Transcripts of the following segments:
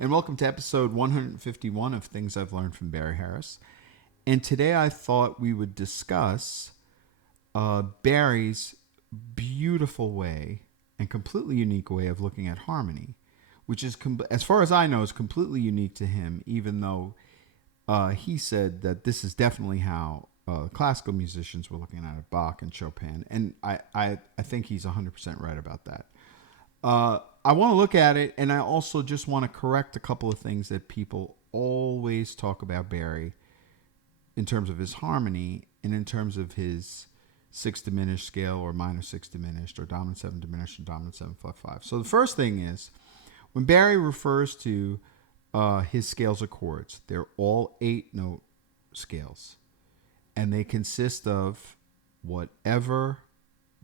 and welcome to episode 151 of Things I've Learned from Barry Harris. And today I thought we would discuss Barry's beautiful way and completely unique way of looking at harmony, which is, as far as I know, is completely unique to him, even though he said that this is definitely how classical musicians were looking at it, Bach and Chopin. And I think he's 100% right about that. I want to look at it, and I also just want to correct a couple of things that people always talk about Barry in terms of his harmony and in terms of his sixth diminished scale or minor sixth diminished or dominant seven diminished and dominant 7/5. So the first thing is, when Barry refers to his scales of chords, they're all 8-note scales, and they consist of whatever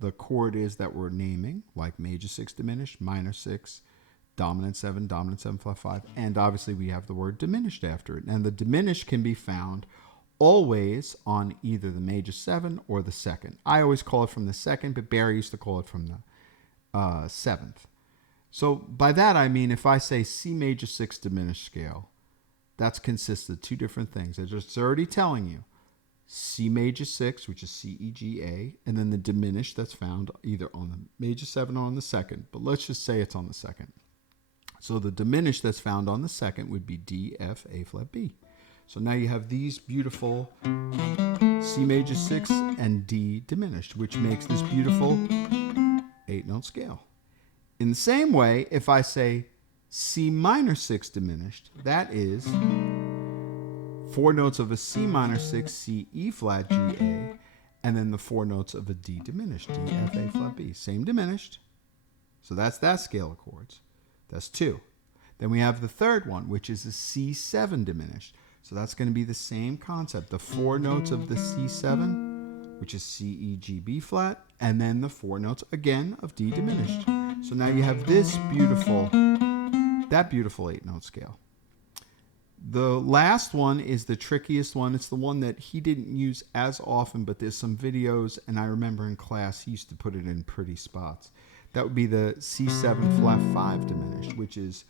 the chord is that we're naming, like major six diminished, minor six, dominant 7/5, and obviously we have the word diminished after it. And the diminished can be found always on either the major 7 or the second. I always call it from the second, but Barry used to call it from the 7th. So by that I mean, if I say C major 6 diminished scale, that's consists of two different things. It's already telling you C major 6, which is C, E, G, A, and then the diminished that's found either on the major 7 or on the second. But let's just say it's on the second. So the diminished that's found on the second would be D, F, A flat, B. So now you have these beautiful C major 6 and D diminished, which makes this beautiful 8-note scale. In the same way, if I say C minor 6 diminished, that is 4 notes of a C minor 6, C, E flat, G, A, and then the 4 notes of a D diminished, D, F, A flat, B. Same diminished. So that's that scale of chords. That's 2. Then we have the third one, which is a C7 diminished. So that's going to be the same concept. The 4 notes of the C7, which is C, E, G, B flat, and then the 4 notes again of D diminished. So now you have that beautiful 8-note scale. The last one is the trickiest one. It's the one that he didn't use as often, but there's some videos, and I remember in class he used to put it in pretty spots. That would be the C7 flat 5 diminished, which is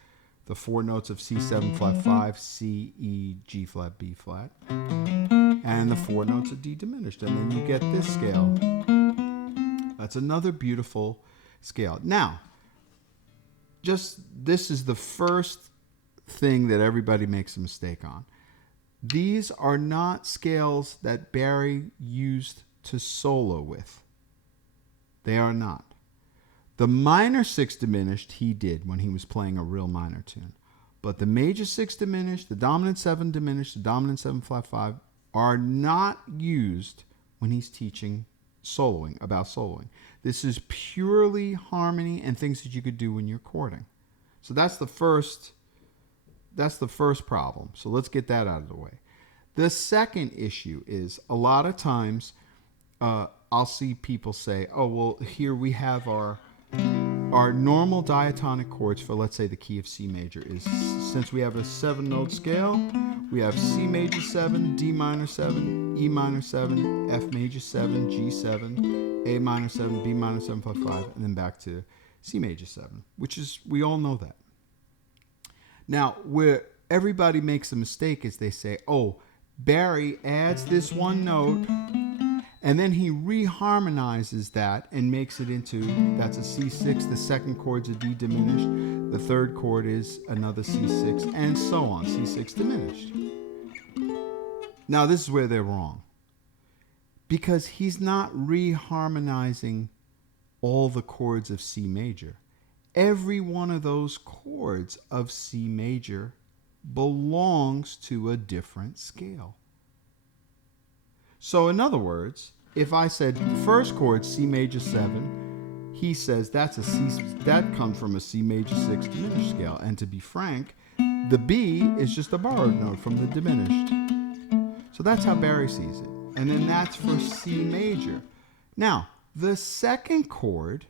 the 4 notes of C7 flat 5, C, E, G flat, B flat, and the 4 notes of D diminished. And then you get this scale. That's another beautiful scale. Now, this is the first thing that everybody makes a mistake on. These are not scales that Barry used to solo with. They are not. The minor 6 diminished he did when he was playing a real minor tune. But the major 6 diminished, the dominant 7 diminished, the dominant 7 flat 5 are not used when he's teaching about soloing. This is purely harmony and things that you could do when you're chording. So that's the first problem. So let's get that out of the way. The second issue is a lot of times I'll see people say, oh, well, here we have our normal diatonic chords for, let's say, the key of C major is, since we have a 7-note scale, we have C major 7, D minor 7, E minor 7, F major 7, G 7, A minor 7, B minor 7 flat 5, and then back to C major 7, which is, we all know that. Now, where everybody makes a mistake is they say, oh, Barry adds this one note, and then he reharmonizes that and makes it into, that's a C6, the second chord's a D diminished, the third chord is another C6, and so on, C6 diminished. Now, this is where they're wrong, because he's not reharmonizing all the chords of C major. Every one of those chords of C major belongs to a different scale. So in other words, if I said first chord C major 7, he says that comes from a C major 6 diminished scale. And to be frank, the B is just a borrowed note from the diminished. So that's how Barry sees it. And then that's for C major. Now, the second chord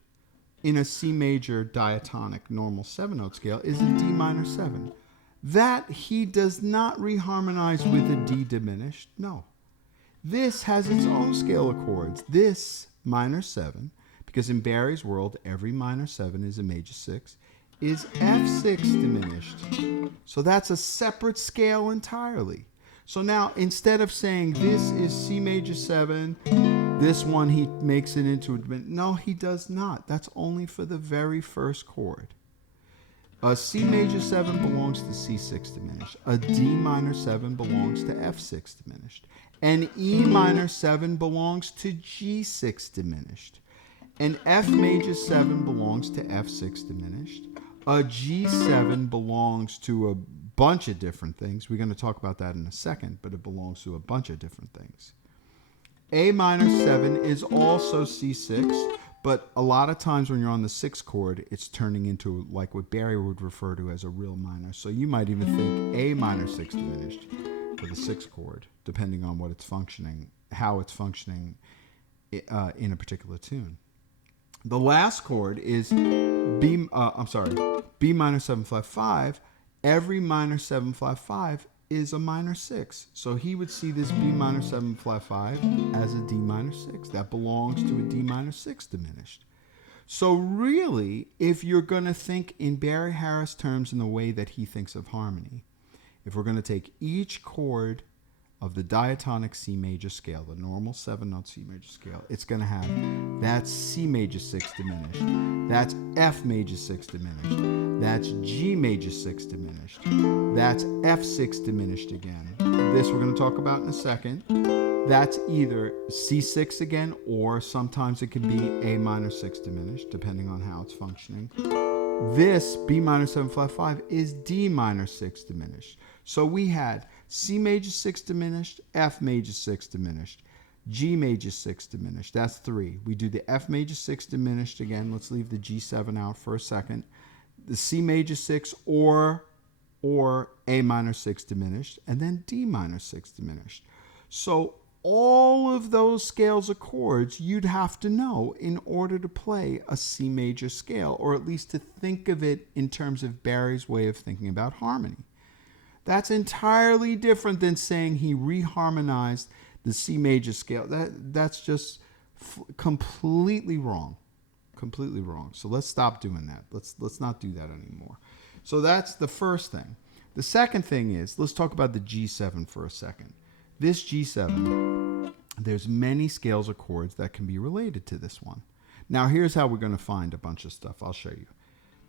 in a C major diatonic normal 7-note scale is a D minor 7. That he does not reharmonize with a D diminished. No. This has its own scale of chords. This minor 7, because in Barry's world, every minor 7 is a major 6, is F6 diminished. So that's a separate scale entirely. So now instead of saying this is C major 7, this one he makes it into a diminished. No, he does not. That's only for the very first chord. A C major 7 belongs to C6 diminished. A D minor 7 belongs to F6 diminished. An E minor 7 belongs to G6 diminished. An F major 7 belongs to F6 diminished. A G7 belongs to a bunch of different things. We're going to talk about that in a second, but it belongs to a bunch of different things. A minor 7 is also C6, but a lot of times when you're on the 6th chord, it's turning into like what Barry would refer to as a real minor. So you might even think A minor 6 diminished for the 6th chord, depending on what it's functioning, how it's functioning in a particular tune. The last chord is B minor 7 flat 5. Every minor 7 flat 5 is a minor 6. So he would see this B minor 7 flat 5 as a D minor 6. That belongs to a D minor 6 diminished. So really, if you're going to think in Barry Harris terms in the way that he thinks of harmony, if we're going to take each chord of the diatonic C major scale, the normal 7-note C major scale, it's going to have that's C major 6 diminished, that's F major 6 diminished, that's G major 6 diminished, that's F6 diminished again. This we're going to talk about in a second. That's either C6 again, or sometimes it can be A minor 6 diminished, depending on how it's functioning. This B minor 7 flat 5 is D minor 6 diminished. So we had C major 6 diminished, F major 6 diminished, G major 6 diminished. That's 3. We do the F major 6 diminished again. Let's leave the G7 out for a second. The C major 6 or A minor 6 diminished, and then D minor 6 diminished. So all of those scales of chords you'd have to know in order to play a C major scale, or at least to think of it in terms of Barry's way of thinking about harmony. That's entirely different than saying he reharmonized the C major scale. That's just completely wrong. Completely wrong. So let's stop doing that. Let's not do that anymore. So that's the first thing. The second thing is, let's talk about the G7 for a second. This G7, there's many scales of chords that can be related to this one. Now here's how we're going to find a bunch of stuff. I'll show you.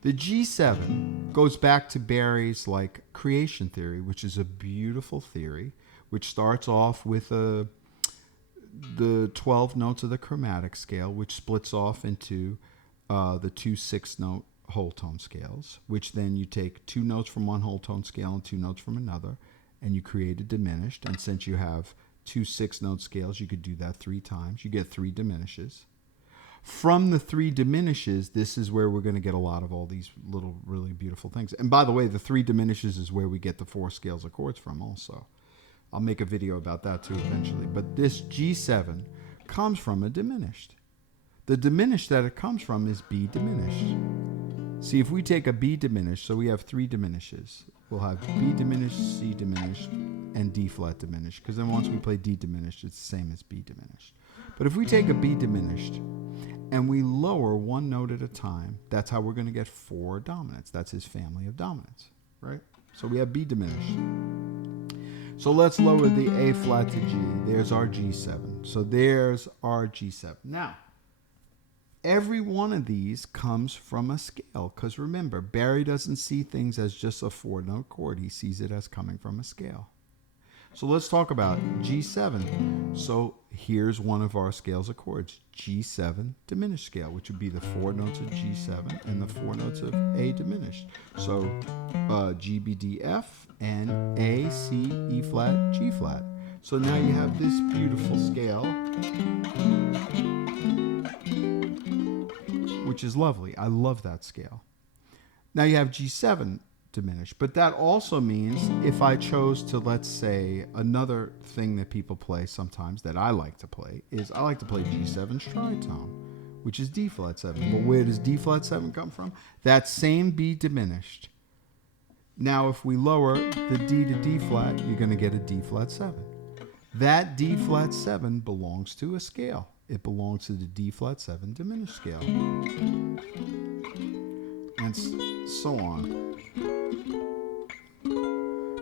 The G7 goes back to Barry's creation theory, which is a beautiful theory, which starts off with the 12 notes of the chromatic scale, which splits off into the 2 6-note whole tone scales, which then you take 2 notes from one whole tone scale and 2 notes from another, and you create a diminished. And since you have 2 6-note scales, you could do that 3 times. You get 3 diminishes. From the 3 diminishes, this is where we're going to get a lot of all these little really beautiful things. And by the way, the 3 diminishes is where we get the 4 scales of chords from also. I'll make a video about that too eventually. But this G7 comes from a diminished. The diminished that it comes from is B diminished. See, if we take a B diminished, so we have 3 diminishes. We'll have B diminished, C diminished, and D flat diminished. Because then once we play D diminished, it's the same as B diminished. But if we take a B diminished and we lower 1 note at a time, that's how we're going to get 4 dominants. That's his family of dominants, right? So we have B diminished. So let's lower the A flat to G. There's our G7. So there's our G7. Now, every one of these comes from a scale, because remember, Barry doesn't see things as just a 4-note chord. He sees it as coming from a scale. So let's talk about G7. So here's one of our scales of chords, G7 diminished scale, which would be the 4 notes of G7 and the 4 notes of A diminished. So G, B, D, F, and A, C, E flat, G flat. So now you have this beautiful scale, which is lovely. I love that scale. Now you have G7 diminished, but that also means if I chose to, let's say, another thing that people play sometimes that I like to play is I like to play G7 tritone, which is D flat 7. But where does D flat 7 come from? That same B diminished. Now if we lower the D to D flat, you're going to get a D flat 7. That D flat 7 belongs to a scale. It belongs to the D flat 7 diminished scale. And so on.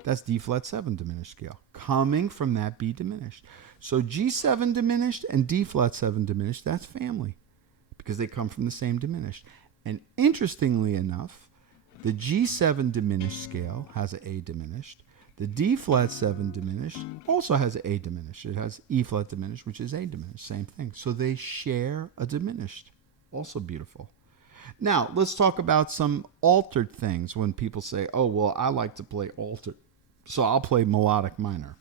That's D flat 7 diminished scale, coming from that B diminished. So G7 diminished and D flat 7 diminished, that's family, because they come from the same diminished. And interestingly enough, the G7 diminished scale has an A diminished. The D flat 7 diminished also has an A diminished. It has E flat diminished, which is A diminished. Same thing. So they share a diminished. Also beautiful. Now, let's talk about some altered things when people say, oh, well, I like to play altered, so I'll play melodic minor.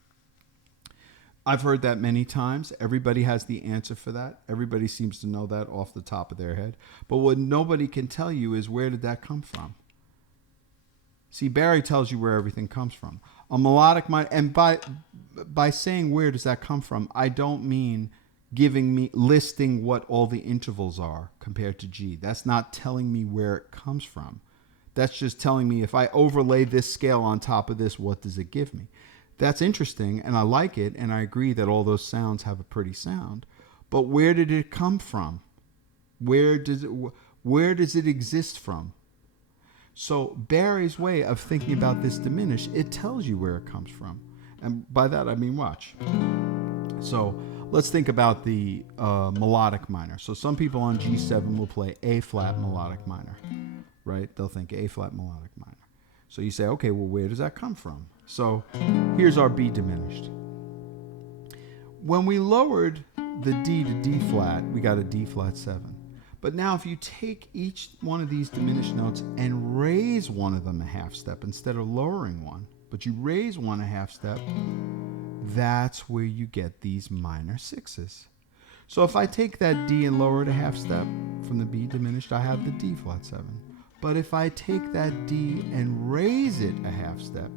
I've heard that many times. Everybody has the answer for that. Everybody seems to know that off the top of their head. But what nobody can tell you is, where did that come from? See, Barry tells you where everything comes from. A melodic minor, and by saying where does that come from, I don't mean listing what all the intervals are compared to G. That's not telling me where it comes from. That's just telling me, if I overlay this scale on top of this, what does it give me? That's interesting, and I like it, and I agree that all those sounds have a pretty sound. But where did it come from? Where does it exist from? So Barry's way of thinking about this diminished, it tells you where it comes from. And by that, I mean watch. So let's think about the melodic minor. So some people on G7 will play A flat melodic minor, right? They'll think A flat melodic minor. So you say, okay, well, where does that come from? So here's our B diminished. When we lowered the D to D flat, we got a D flat 7. But now if you take each one of these diminished notes and raise one of them a half step instead of lowering one, but you raise one a half step, that's where you get these minor sixes. So if I take that D and lower it a half step from the B diminished, I have the D flat 7. But if I take that D and raise it a half step,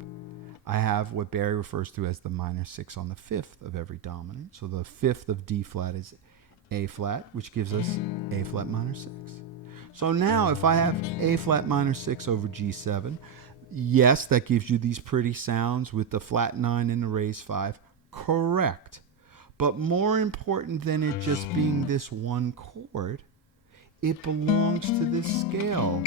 I have what Barry refers to as the minor 6 on the fifth of every dominant. So the fifth of D flat is A flat, which gives us A flat minor 6. So now if I have A flat minor 6 over G7, yes, that gives you these pretty sounds with the flat 9 and the raised 5. Correct. But more important than it just being this one chord, it belongs to this scale.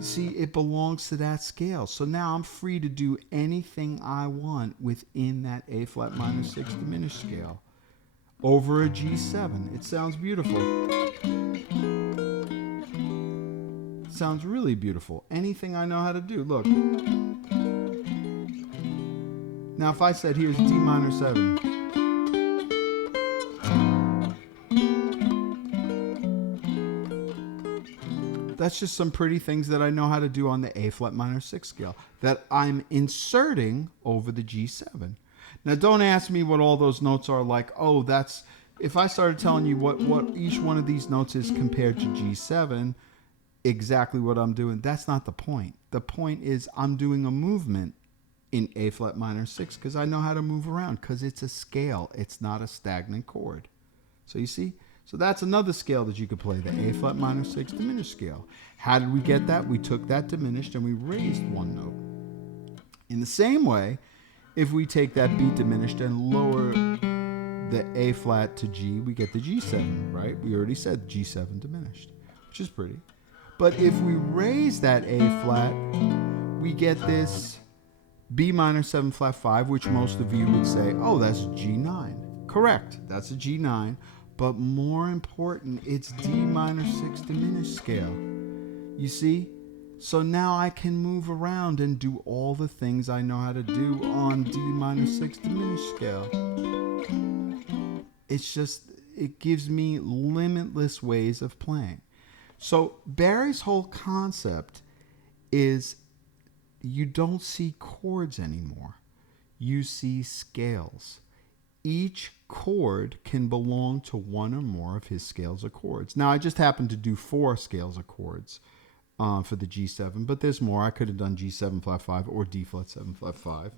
See, it belongs to that scale. So now I'm free to do anything I want within that A flat minor 6 diminished scale over a G7. It sounds beautiful. It sounds really beautiful. Anything I know how to do. Look. Now if I said, here's D minor 7. That's just some pretty things that I know how to do on the A flat minor 6 scale that I'm inserting over the G7. Now don't ask me what all those notes are like. Oh, that's, if I started telling you what each one of these notes is compared to G7, exactly what I'm doing, that's not the point. The point is I'm doing a movement in A flat minor 6 because I know how to move around, because it's a scale. It's not a stagnant chord. So you see? So that's another scale that you could play, the A flat minor 6 diminished scale. How did we get that? We took that diminished and we raised one note. In the same way, if we take that B diminished and lower the A flat to G, we get the G7, right? We already said G7 diminished, which is pretty. But if we raise that A flat, we get this B minor 7 flat 5, which most of you would say, oh, that's G9. Correct, that's a G9. But more important, it's D minor 6 diminished scale. You see? So now I can move around and do all the things I know how to do on D minor 6 diminished scale. It's just, it gives me limitless ways of playing. So Barry's whole concept is you don't see chords anymore. You see scales. Each chord can belong to one or more of his scales of chords. Now, I just happened to do 4 scales of chords for the G7, but there's more. I could have done G7 flat 5 or D flat 7 flat 5.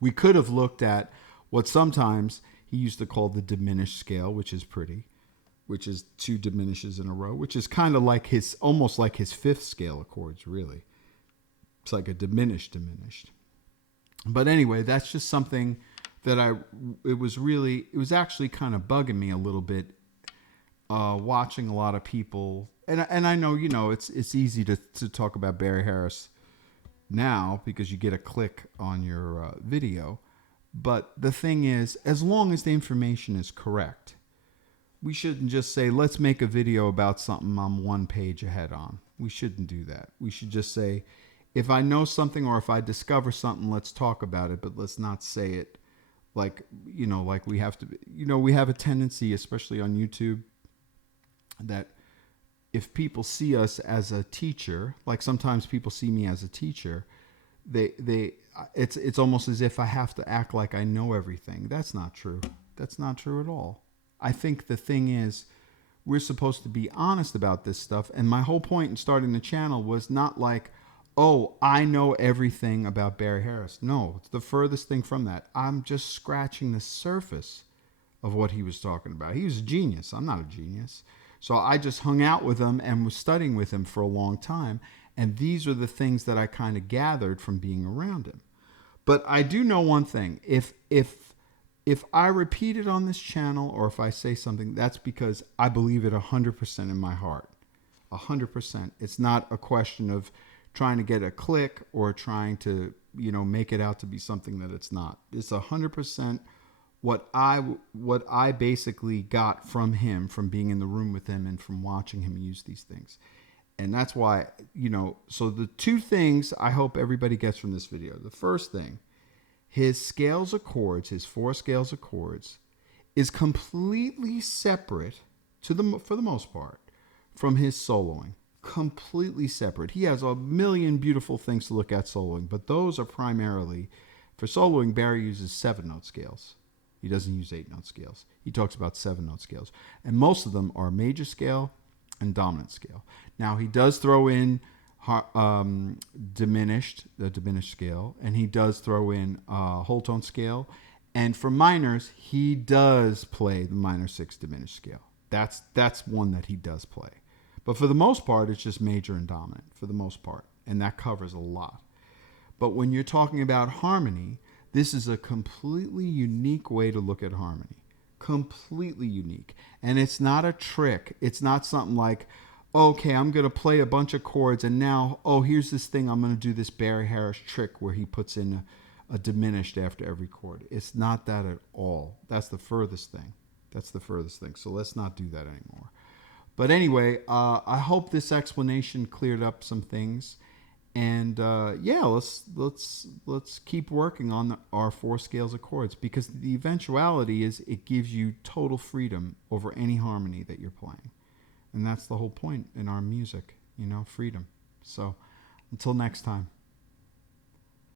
We could have looked at what sometimes he used to call the diminished scale, which is pretty, which is 2 diminishes in a row, which is kind of like almost like his 5th scale of chords, really. It's like a diminished. But anyway, that's just something that it was actually kind of bugging me a little bit, watching a lot of people, and I know, it's easy to talk about Barry Harris now because you get a click on your video. But the thing is, as long as the information is correct, we shouldn't just say, let's make a video about something I'm one page ahead on. We shouldn't do that. We should just say, if I know something or if I discover something, let's talk about it, but let's not say it like, like we have to, we have a tendency, especially on YouTube, that if people see us as a teacher, like sometimes people see me as a teacher, it's almost as if I have to act like I know everything. That's not true. That's not true at all. I think the thing is, we're supposed to be honest about this stuff. And my whole point in starting the channel was not like, oh, I know everything about Barry Harris. No, it's the furthest thing from that. I'm just scratching the surface of what he was talking about. He was a genius. I'm not a genius. So I just hung out with him and was studying with him for a long time. And these are the things that I kind of gathered from being around him. But I do know one thing. If I repeat it on this channel or if I say something, that's because I believe it 100% in my heart. 100%. It's not a question of trying to get a click or trying to, make it out to be something that it's not. It's 100% what I basically got from him, from being in the room with him and from watching him use these things. And that's why, so the two things I hope everybody gets from this video. The first thing, his scales of chords, his 4 scales of chords, is completely separate for the most part from his soloing. Completely separate. He has a million beautiful things to look at soloing, but those are primarily, for soloing, Barry uses 7-note scales. He doesn't use 8-note scales. He talks about 7-note scales. And most of them are major scale and dominant scale. Now, he does throw in the diminished scale, and he does throw in whole tone scale. And for minors, he does play the minor 6 diminished scale. That's one that he does play. But for the most part, it's just major and dominant for the most part. And that covers a lot. But when you're talking about harmony, this is a completely unique way to look at harmony. Completely unique. And it's not a trick. It's not something like, okay, I'm going to play a bunch of chords and now, here's this thing. I'm going to do this Barry Harris trick where he puts in a diminished after every chord. It's not that at all. That's the furthest thing. So let's not do that anymore. But anyway, I hope this explanation cleared up some things. And let's keep working on our 4 scales of chords, because the eventuality is it gives you total freedom over any harmony that you're playing. And that's the whole point in our music, freedom. So until next time.